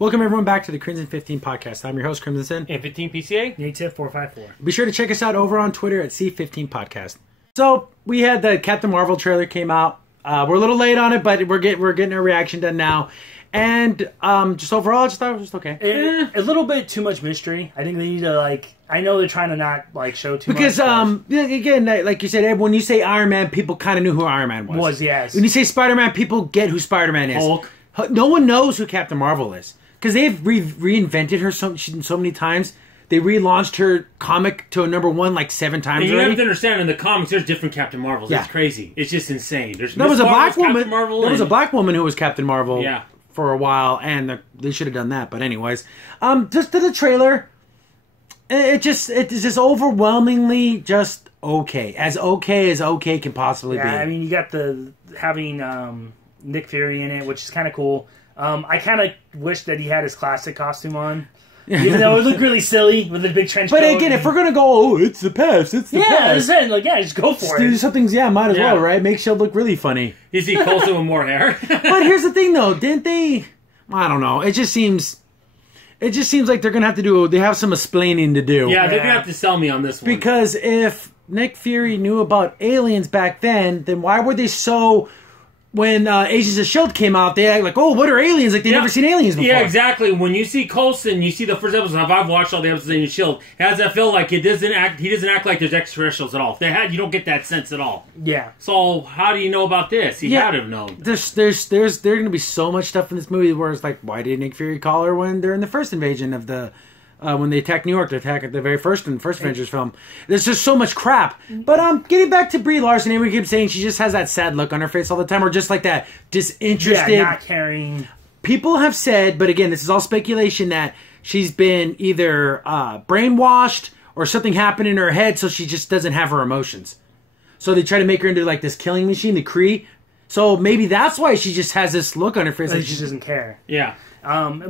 Welcome everyone back to the Crimson 15 podcast. I'm your host, Crimson Sin. And 15 PCA? Native 454. Be sure to check us out over on Twitter at C15 Podcast. So we had the Captain Marvel trailer came out. We're a little late on it, but we're getting our reaction done now. And just overall, I just thought it was just okay. A little bit too much mystery. I think they need to I know they're trying to not show too because, much. Because again, like you said, when you say Iron Man, people kind of knew who Iron Man was. Yes. When you say Spider-Man, people get who Spider-Man is. Hulk. No one knows who Captain Marvel is because they've reinvented her so many times. They relaunched her comic to a #1 like 7 times. And you already. have to understand, in the comics, there's different Captain Marvels. Yeah. It's crazy. It's just insane. There's There was a black woman. Captain Marvel, There was a black woman who was Captain Marvel. Yeah. For a while, and they should have done that. But anyways, just to the trailer, it's just overwhelmingly just okay as okay can possibly be. Yeah, I mean, you got having Nick Fury in it, which is kind of cool. I kind of wish that he had his classic costume on. Even though it looked really silly with the big trench coat. But again, if we're gonna go, it's the past, it's the past. Just go for it. Do something, might as well, right? Make Shield look really funny. Is he Coulson with more hair? But here's the thing, though, didn't they? I don't know. It just seems like they're gonna have to they have some explaining to do. Yeah, they're gonna have to sell me on this one. Because if Nick Fury knew about aliens back then why were they so? When Agents of S.H.I.E.L.D. came out, they act like, oh, what are aliens? Like, they've never seen aliens before. Yeah, exactly. When you see Coulson, you see the first episode. I've watched all the episodes of Agents of S.H.I.E.L.D. How does that feel like? He doesn't act like there's extraterrestrials at all. You don't get that sense at all. Yeah. So, how do you know about this? He had to have known. There's going to be so much stuff in this movie where it's like, why did Nick Fury call her when they're in the first invasion of the... when they attack New York, they attack at the very first Avengers film. There's just so much crap. But getting back to Brie Larson, and we keep saying she just has that sad look on her face all the time, or just like that disinterested. Yeah, not caring. People have said, but again, this is all speculation, that she's been either brainwashed or something happened in her head, so she just doesn't have her emotions. So they try to make her into like this killing machine, the Kree. So maybe that's why she just has this look on her face. Like she doesn't care. Yeah.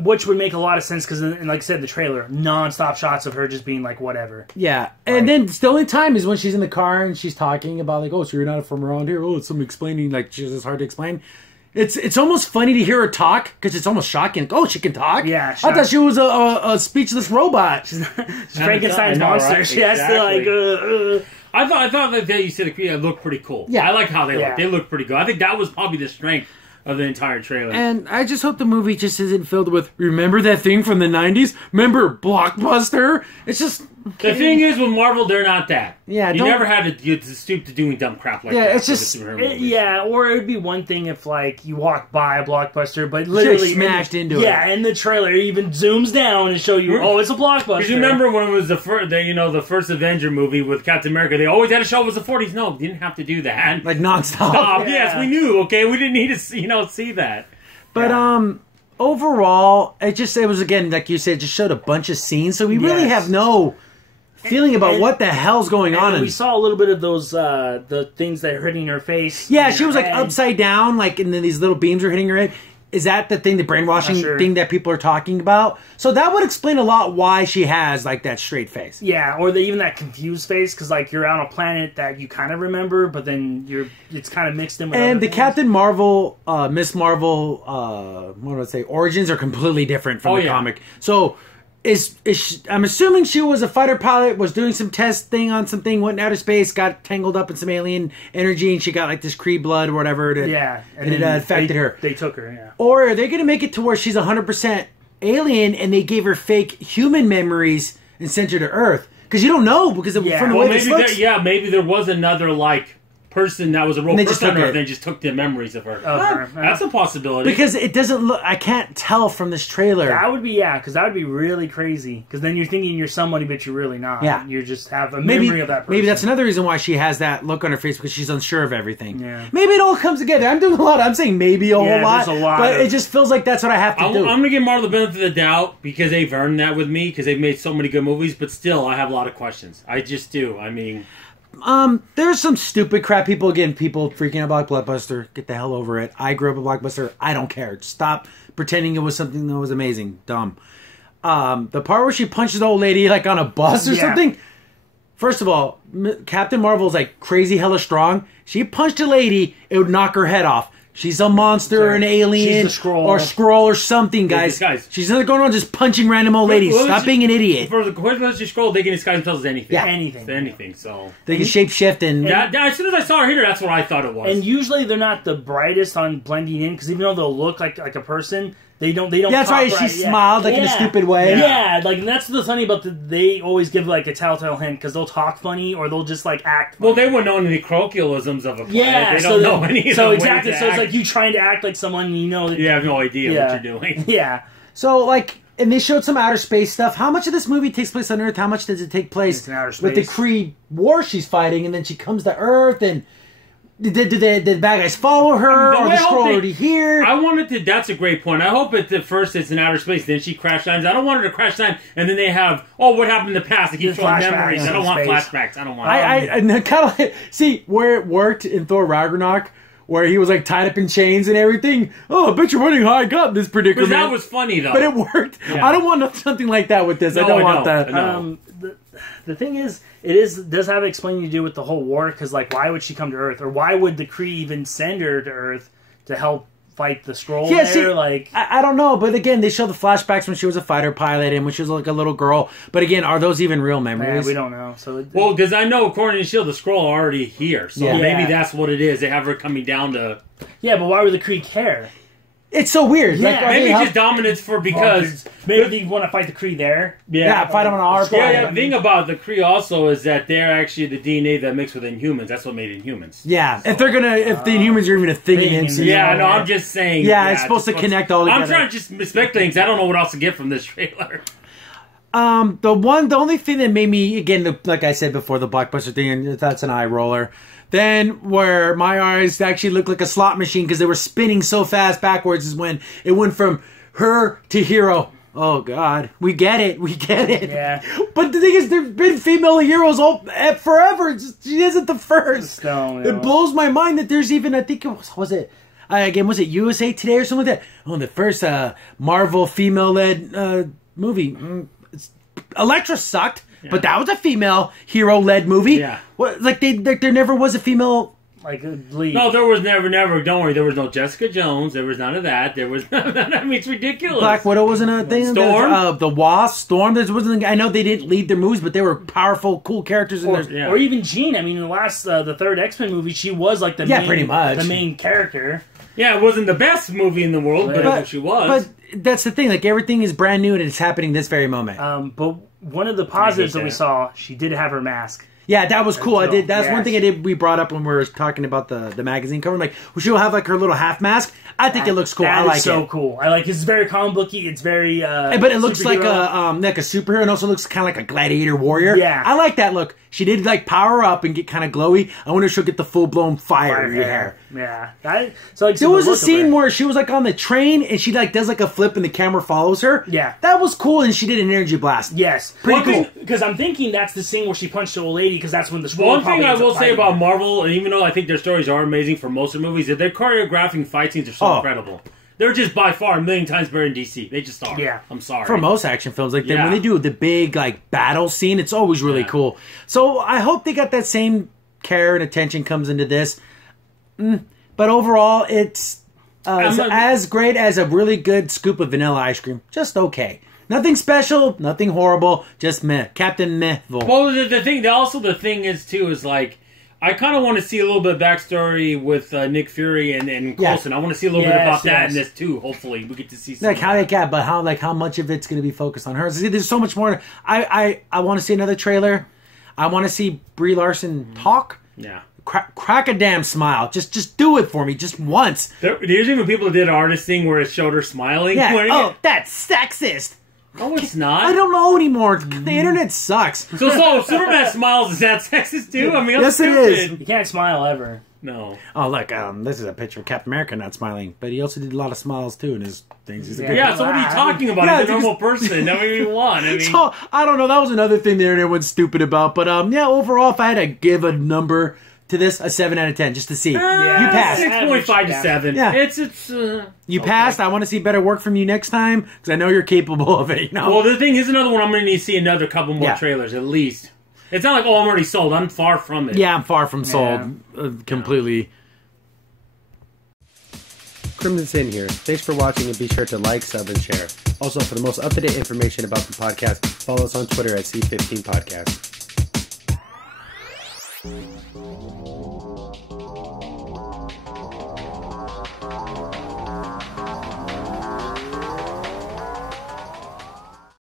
Which would make a lot of sense because, like I said, the trailer, non-stop shots of her just being like, whatever. Yeah, and then the only time is when she's in the car and she's talking about like, oh, so you're not from around here? Oh, it's some explaining, like it's hard to explain. It's almost funny to hear her talk because it's almost shocking. Like, oh, she can talk? Yeah, I thought she was a speechless robot. She's Frankenstein's monster. Right? She has to I thought that you said the looked pretty cool. Yeah, I like how they look. They look pretty good. I think that was probably the strength of the entire trailer. And I just hope the movie just isn't filled with, remember that thing from the 90s? Remember Blockbuster? It's just... The thing is, with Marvel, they're not that. Yeah, you never had to stoop to doing dumb crap like that. Yeah, it's just... or it would be one thing if, you walk by a Blockbuster, but literally... smashed into it. Yeah, and the trailer even zooms down and show you, oh, it's a Blockbuster. Because you remember when it was the first Avenger movie with Captain America, they always had to show it was the 40s. No, you didn't have to do that. Like, nonstop. Yes, we knew, okay? We didn't need to see that. But, overall, it was, again, like you said, just showed a bunch of scenes, so we really have no... feeling about what the hell's going on. We saw a little bit of those, the things that are hitting her face. Yeah, she was like upside down, and then these little beams are hitting her head. Is that the thing, the brainwashing thing that people are talking about? So that would explain a lot why she has, that straight face. Yeah, or even that confused face, because, you're on a planet that you kind of remember, but then it's kind of mixed in with And other the things. Captain Marvel, Miss Marvel, what do I say, origins are completely different from the comic. So... I'm assuming she was a fighter pilot, was doing some test thing on something, went in outer space, got tangled up in some alien energy, and she got this Kree blood or whatever. And it affected her. They took her, yeah. Or are they going to make it to where she's 100% alien and they gave her fake human memories and sent her to Earth? Because you don't know, because from the way this looks. Maybe there was another, person that was a real person on Earth, and they just took the memories of her. That's a possibility. Because it doesn't look... I can't tell from this trailer. That would be, because that would be really crazy. Because then you're thinking you're somebody, but you're really not. Yeah. You just have a memory of that person. Maybe that's another reason why she has that look on her face, because she's unsure of everything. Yeah. Maybe it all comes together. I'm doing a lot. I'm saying maybe a whole lot. There's a lot. But it just feels like that's what I have to do. I'm going to give Marvel the benefit of the doubt, because they've earned that with me, because they've made so many good movies, but still, I have a lot of questions. I just do. I mean... There's some stupid crap. People freaking out about Blockbuster. Get the hell over it. I grew up with Blockbuster. I don't care. Stop pretending it was something that was amazing. Dumb. The part where she punches the old lady on a bus or something. First of all, Captain Marvel's crazy hella strong. She punched a lady, it would knock her head off. She's a monster or an alien She's the Skrull. or Skrull or something, guys. Disguise. She's not going around just punching random old ladies. Stop being an idiot. For the Quintessential Scroll, they can disguise themselves as anything. Yeah. Anything. So They can shapeshift and... as soon as I saw her here, that's what I thought it was. And usually they're not the brightest on blending in because even though they'll look like a person, they don't. That's right. She smiled like in a stupid way. Yeah, like and that's the funny about they always give like a telltale hint because they'll talk funny or they'll just like act funny. Well, they wouldn't know any colloquialisms of a planet. Yeah, they don't know any of so the exactly. ways So to it's act. like you trying to act like someone and you know that You have no idea Yeah. what you're doing. Yeah. So, like, and they showed some outer space stuff. How much of this movie takes place on Earth? How much does it take place It's in outer with the space. Kree war she's fighting, and then she comes to Earth, and did the bad guys follow her, or the Skrull already here? I wanted to. That's a great point. I hope at first it's in outer space, then she crash lands. I don't want her to crash land, and then they have what happened in the past. They keep The showing flashbacks memories. I in don't want space. flashbacks. I don't want. I kind of like, see where it worked in Thor Ragnarok, where he was like tied up in chains and everything. Oh, I bet you're wondering how I got in this predicament. Because that was funny though. But it worked. Yeah. I don't want something like that with this. I No, don't I want know. that. No. The thing is, does have explaining to do with the whole war because like why would she come to Earth or why would the Kree even send her to Earth to help fight the Skrull? Yeah, there? see, like I don't know, but again, they show the flashbacks when she was a fighter pilot and when she was like a little girl. But again, are those even real memories? we don't know. So Well, because I know according to Shield, the Skrull are already here, so Yeah. maybe Yeah. that's what it is. They have her coming down to. yeah, but why would the Kree care? It's so weird. Yeah. Like, are Maybe they it's help- just dominance for because. maybe they want to fight the Kree there. yeah, fight them on our Yeah, planet. the thing about the Kree also is that they're actually the DNA that mixed with Inhumans. That's what made Inhumans. Yeah, if they're gonna, if the Inhumans are even a thing in Thing, MCU. Yeah, no, Yeah. I'm just saying. Yeah, it's supposed to just- connect all I'm together. trying to just speculating because I don't know what else to get from this trailer. The only thing that made me, again, like I said before, the blockbuster thing, and that's an eye roller. Then where my eyes actually looked like a slot machine because they were spinning so fast backwards is when it went from her to Hero. Oh God, we get it. Yeah. But the thing is, there's been female heroes forever. She isn't the first. No. It blows my mind that there's even, I think it was it USA Today or something like that? Oh, the first Marvel female-led movie. Elektra sucked, but that was a female hero-led movie. Yeah. What, like there never was a female. Like lead. No, there was never. Don't worry, there was no Jessica Jones. There was none of that. There was none of that. I mean, it's ridiculous. Black Widow wasn't a thing. Storm? The Wasp, Storm. There wasn't. I know they didn't lead their movies, but they were powerful, cool characters in there. Yeah. Or even Jean. I mean, in the last, the third X-Men movie, she was like the main, pretty much the main character. Yeah, it wasn't the best movie in the world, but she was. But that's the thing. Like everything is brand new and it's happening this very moment. But one of the positives that we that. saw, she did have her mask. Yeah, that was cool. I did. That's one Yes. thing I did. We brought up when we were talking about the magazine cover. Like, she'll have like her little half mask. I think it looks cool. That I is like so it. cool. I like. It's very comic booky. It's very. But it looks like superhero. a superhero, and also looks kind of like a gladiator warrior. Yeah. I like that look. She did like power up and get kind of glowy. I wonder if she'll get the full blown fire in her hair. Yeah. So like, There was a scene where she was like on the train and she like does like a flip and the camera follows her. Yeah. That was cool, and she did an energy blast. Yes, Pretty cool. Because I'm thinking that's the scene where she punched the old lady. Because that's when the Skrull One thing probably I ends up will say fighting about her. Marvel, and even though I think their stories are amazing for most of the movies, that their choreographing fight scenes are so Oh. incredible. They're just by far a million times better than DC. They just are. Yeah. I'm sorry. For most action films, like Yeah. when they do the big like battle scene, it's always really cool. So I hope they got that same care and attention comes into this. But overall, it's as great as a really good scoop of vanilla ice cream. Just okay. Nothing special, nothing horrible. Just meh. Captain Mehville. Well, the thing, the thing is too, is like, I kind of want to see a little bit of backstory with Nick Fury and Coulson. I want to see a little bit about that in this too. Hopefully, we get to see some. Like how much of it's going to be focused on her? See, there's so much more. I want to see another trailer. I want to see Brie Larson talk. Yeah. Crack a damn smile. Just do it for me, just once. There's even people that did an artist thing where it showed her smiling. Yeah. Where- Oh, that's sexist. No, it's not. I don't know anymore. The internet sucks. So Superman smiles. Is that sexist too? I mean, that's Yes, it stupid. is. You can't smile ever. No. Oh, look, this is a picture of Captain America not smiling, but he also did a lot of smiles too in his things. He's a good Yeah, so what are you talking about? Yeah, He's a normal person. I mean, you want. I mean, So I don't know. That was another thing the internet went stupid about. But yeah, overall, if I had to give a number to this, a 7 out of 10, just to see. You passed. 6.5 to 7. Yeah. It's You passed. I want to see better work from you next time because I know you're capable of it. You know? Well, the thing is, another one. I'm going to need to see another couple more Yeah. trailers at least. It's not like, oh, I'm already sold. I'm far from it. Yeah, I'm far from sold completely. Crimson Sin here. Thanks for watching, and be sure to like, sub, and share. Also, for the most up-to-date information about the podcast, follow us on Twitter at C15 Podcast.